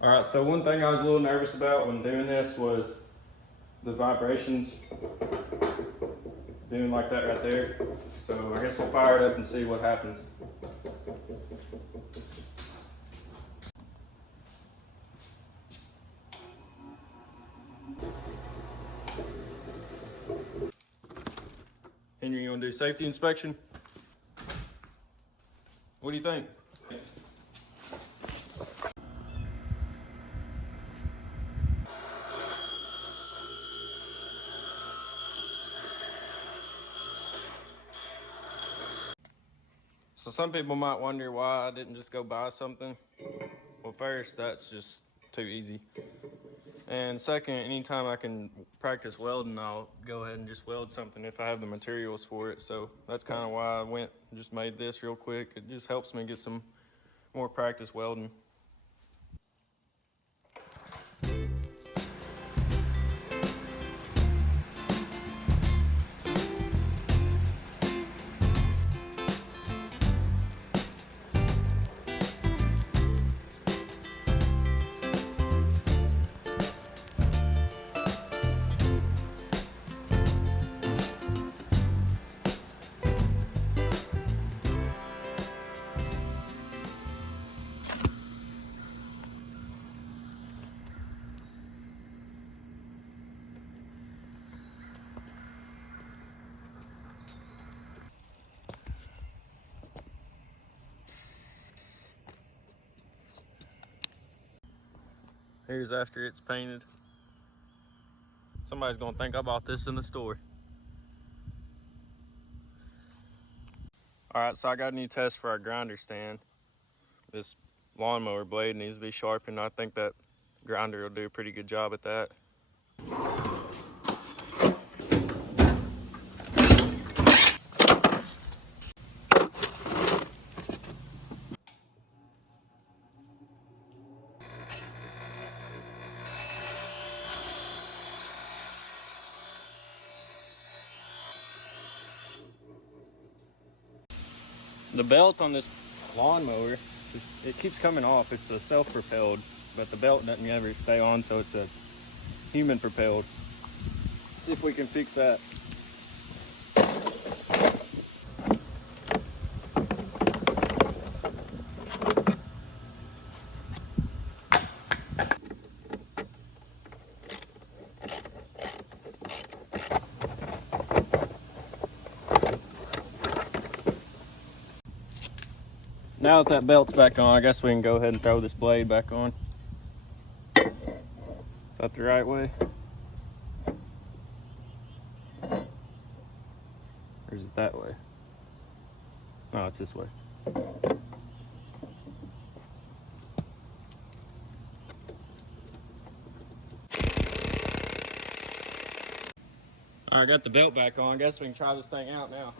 All right, so one thing I was a little nervous about when doing this was the vibrations doing like that right there. So I guess we'll fire it up and see what happens. Henry, you want to do safety inspection? What do you think? So some people might wonder why I didn't just go buy something. Well, first, that's just too easy. And second, anytime I can practice welding, I'll go ahead and just weld something if I have the materials for it. So that's kind of why I went and just made this real quick. It just helps me get some more practice welding. Here's after it's painted. Somebody's gonna think I bought this in the store. All right, so I got a new test for our grinder stand. This lawnmower blade needs to be sharpened. I think that grinder will do a pretty good job at that. The belt on this lawnmower, it keeps coming off. It's a self-propelled, but the belt doesn't ever stay on, so it's a human propelled. See if we can fix that. Now that belt's back on, I guess we can go ahead and throw this blade back on. Is that the right way? Or is it that way? No, it's this way. All right, I got the belt back on. I guess we can try this thing out now.